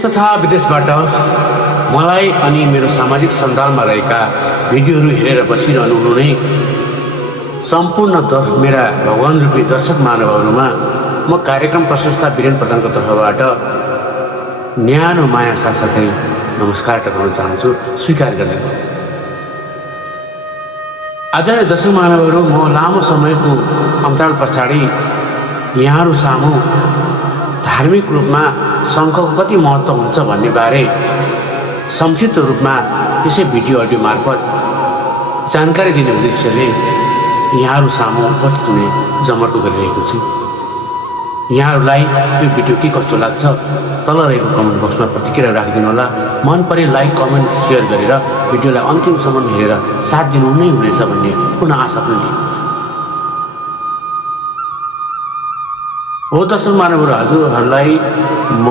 देश तथा विदेशबाट मलाई अनि मेरो सामाजिक सञ्जालमा रहेका भिडियोहरू हेरेर बसिरहनु हुने सम्पूर्ण मेरा भगवान रूपी दर्शक महानुभावहरूमा म कार्यक्रम प्रशंसा वीरेन प्रधानको तर्फबाट न्यानो माया साथसाथै नमस्कार टक्राउन चाहन्छु। स्वीकार गर्दै आदरणीय दर्शक महानुभावहरू, म लामो समयको अन्तराल पछाडि यहाँहरू सामु धार्मिक रूपमा शङ्खको कति महत्त्व हुन्छ भन्ने बारे संक्षिप्त रूपमा यसै भिडियो अडियो मार्फत जानकारी दिने उद्देश्यले यहाँहरू सामु उपस्थित हुने जमर्को गरिरहेको छु। यहाँहरूलाई यो भिडियो के कस्तो लाग्छ तल रहेको कमेन्ट बक्समा प्रतिक्रिया राखिदिनु होला। मन परे लाइक कमेन्ट सेयर गरेर भिडियोलाई अन्तिमसम्म हेरेर साथ दिनु नै हुनेछ भन्ने पुनः आशा पनि लिएको छु। हो दर्शक महानुभावहरू, हजुरहरूलाई म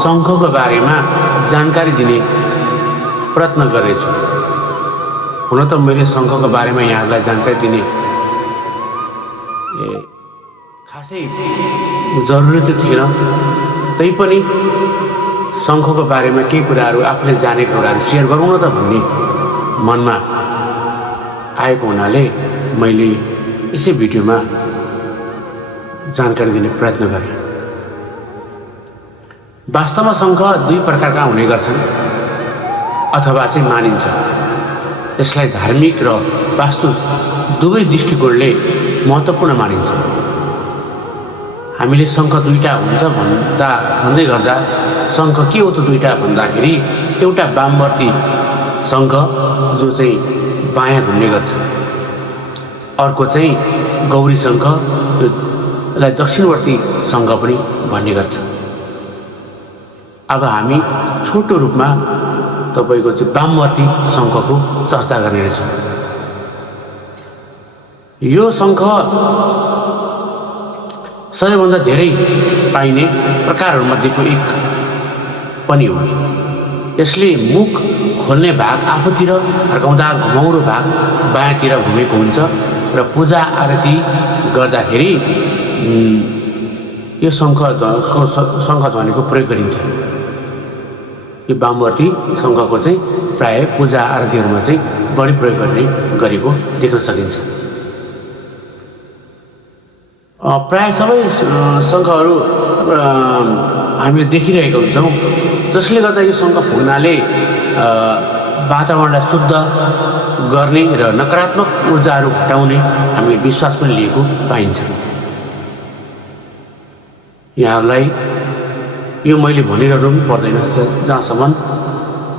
शङ्खको बारेमा जानकारी दिने प्रयत्न गर्दैछु। हुन त मैले शङ्खको बारेमा यहाँहरूलाई जानकारी दिने खासै जरुरी त थिएन, तैपनि शङ्खको बारेमा केही कुराहरू आफूले जानेको कुराहरू सेयर गरौँ न त भन्ने मनमा आएको हुनाले मैले यसै भिडियोमा जानकारी दिने प्रयत्न गरेँ। वास्तवमा शङ्ख दुई प्रकारका हुने गर्छन् अथवा चाहिँ मानिन्छ। यसलाई धार्मिक र वास्तु दुवै दृष्टिकोणले महत्त्वपूर्ण मानिन्छ। हामीले शङ्ख दुईटा हुन्छ भन्दै गर्दा शङ्ख के हो त दुईटा भन्दाखेरि एउटा वामवर्ती शङ्ख जो चाहिँ बायाँ घुम्ने गर्छ, अर्को चाहिँ गौरी शङ्ख, यसलाई दक्षिणवर्ती शङ्ख पनि भन्ने गर्छ। अब हामी छोटो रूपमा तपाईँको चाहिँ वामवर्ती शङ्खको चर्चा गर्ने रहेछौँ। यो शङ्ख सबैभन्दा धेरै पाइने प्रकारहरूमध्येको एक पनि हो। यसले मुख खोल्ने भाग आफूतिर फर्काउँदा घुमाउरो भाग बायाँतिर घुमेको हुन्छ र पूजा आरती गर्दाखेरि यो शङ्ख ध्वनिको प्रयोग गरिन्छ। यो वामवर्ती शङ्खको चाहिँ प्रायः पूजा आरतीहरूमा चाहिँ बढी प्रयोग गरेको देख्न सकिन्छ। प्रायः सबै शङ्खहरू हामीले देखिरहेका हुन्छौँ, जसले गर्दा यो शङ्ख फुक्नाले वातावरणलाई शुद्ध गर्ने र नकारात्मक ऊर्जाहरू हटाउने हामीले विश्वास पनि लिएको पाइन्छ। यहाँहरूलाई यो मैले भनिरहनु पनि पर्दैन, जहाँसम्म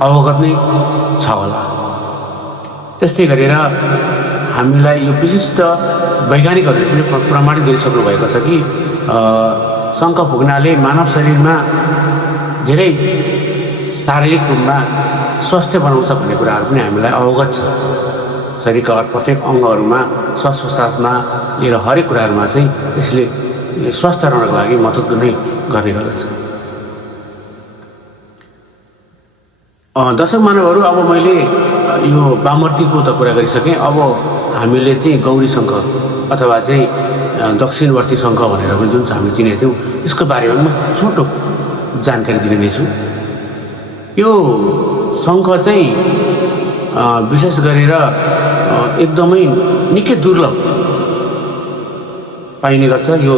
अवगत नै छ होला। त्यस्तै गरेर हामीलाई यो विशिष्ट वैज्ञानिकहरूले पनि प्रमाणित गरिसक्नु भएको छ कि शङ्ख फुक्नाले मानव शरीरमा धेरै शारीरिक रूपमा स्वास्थ्य बनाउँछ भन्ने कुराहरू पनि हामीलाई अवगत छ। शरीरका प्रत्येक अङ्गहरूमा श्वास प्रश्वासमा लिएर हरेक कुराहरूमा चाहिँ यसले स्वास्थ्य रहनको लागि मद्दत नै गर्ने गर्दछ। दर्शक मानवहरू, अब मैले यो वामवर्तीको त कुरा गरिसकेँ। अब हामीले चाहिँ गौरी शङ्ख अथवा चाहिँ दक्षिणवर्ती शङ्ख भनेर पनि जुन हामीले चिनेको थियौँ, यसको बारेमा म छोटो जानकारी दिने नै छु। यो शङ्ख चाहिँ विशेष गरेर एकदमै निकै दुर्लभ पाइने गर्छ। यो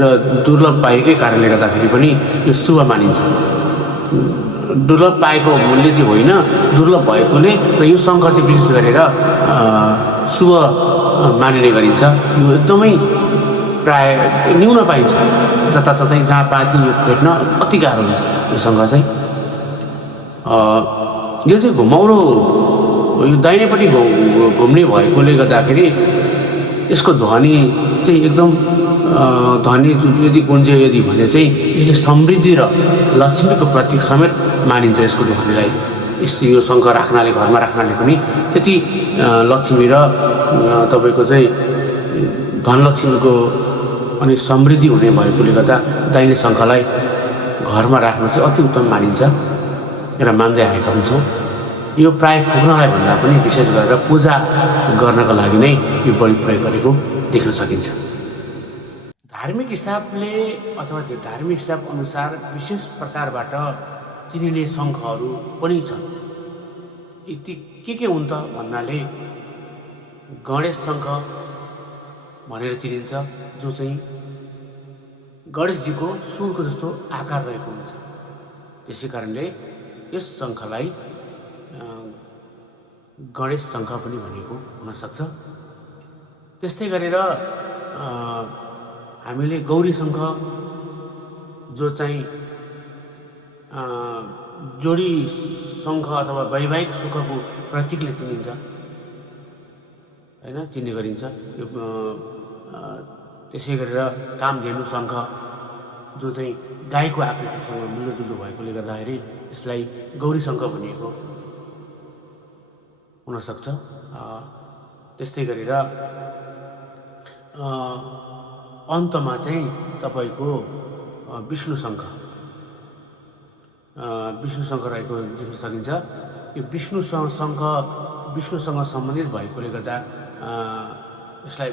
र दुर्लभ पाएकै कारणले गर्दाखेरि पनि यो शुभ मानिन्छ। दुर्लभ पाएको मूल्य चाहिँ होइन, दुर्लभ भएकोले र यो शङ्ख चाहिँ विशेष गरेर शुभ मानिने गरिन्छ। यो एकदमै प्राय न्यून पाइन्छ, जताततै जहाँ पाती यो भेट्न अति गाह्रो हुन्छ। यो शङ्ख चाहिँ यो चाहिँ घुमाउरो, यो दाहिनेपट्टि घुम्ने भएकोले गर्दाखेरि यसको ध्वनि चाहिँ एकदम ध्वनि यदि गुन्जे यदि भने चाहिँ यसले समृद्धि र लक्ष्मीको प्रतीक समेत मानिन्छ। यसको ध्वनिलाई यो शङ्ख राख्नाले, घरमा राख्नाले पनि त्यति लक्ष्मी र तपाईँको चाहिँ धनलक्ष्मीको अनि समृद्धि हुने भएकोले गर्दा दाहिने शङ्खलाई घरमा राख्नु चाहिँ अति उत्तम मानिन्छ र मान्दै आएका हुन्छौँ। यो प्राय फुक्नलाई भन्दा पनि विशेष गरेर पूजा गर्नको लागि नै यो बढी प्रयोग गरेको देख्न सकिन्छ। धार्मिक हिसाबले अथवा त्यो धार्मिक हिसाब अनुसार विशेष प्रकारबाट चिनिने शङ्खहरू पनि छन्। ती के हुन् त भन्नाले गणेश शङ्ख भनेर चिनिन्छ, जो चाहिँ गणेशजीको सुनको जस्तो आकार रहेको हुन्छ। त्यसै कारणले यस शङ्खलाई गणेश शङ्ख पनि भनिएको हुनसक्छ। त्यस्तै गरेर हामीले गौरी शङ्ख, जो चाहिँ जोडी शङ्ख अथवा वैवाहिक सुखको प्रतीकले चिनिन्छ, होइन, चिन्ने गरिन्छ। यो त्यसै गरेर कामधेनु शङ्ख, जो चाहिँ गाईको आकृतिसँग मिल्दोजुल्दो भएकोले गर्दाखेरि यसलाई गौरी शङ्ख भनिएको हुनसक्छ। त्यस्तै गरेर अन्तमा चाहिँ तपाईँको विष्णु शङ्ख रहेको देख्न सकिन्छ। यो विष्णुसँग सम्बन्धित भएकोले गर्दा यसलाई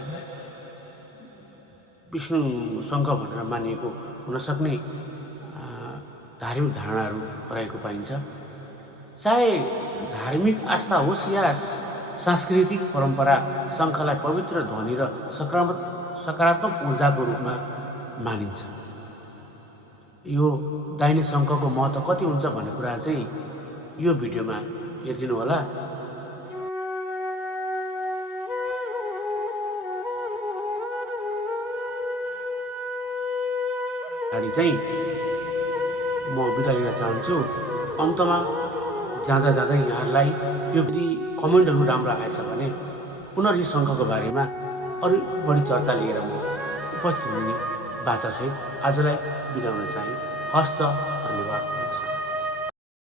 विष्णु शङ्ख भनेर मानिएको हुनसक्ने धार्मिक धारणाहरू रहेको पाइन्छ। चाहे धार्मिक आस्था होस् या सांस्कृतिक परम्परा, शङ्खलाई पवित्र ध्वनि र सकारात्मक ऊर्जाको रूपमा मानिन्छ। यो दाहिने शङ्खको महत्त्व कति हुन्छ भन्ने कुरा चाहिँ यो भिडियोमा हेरिदिनु होला। अगाडि चाहिँ म बिदा लिन चाहन्छु। अन्तमा जाँदा यहाँहरूलाई यो यदि कमेन्टहरू राम्रो आएछ भने पुनः यो शङ्खको बारेमा अरू बढी चर्चा लिएर म उपस्थित हुने बाचासहित आजलाई बिदा हुन चाहे। हस्त।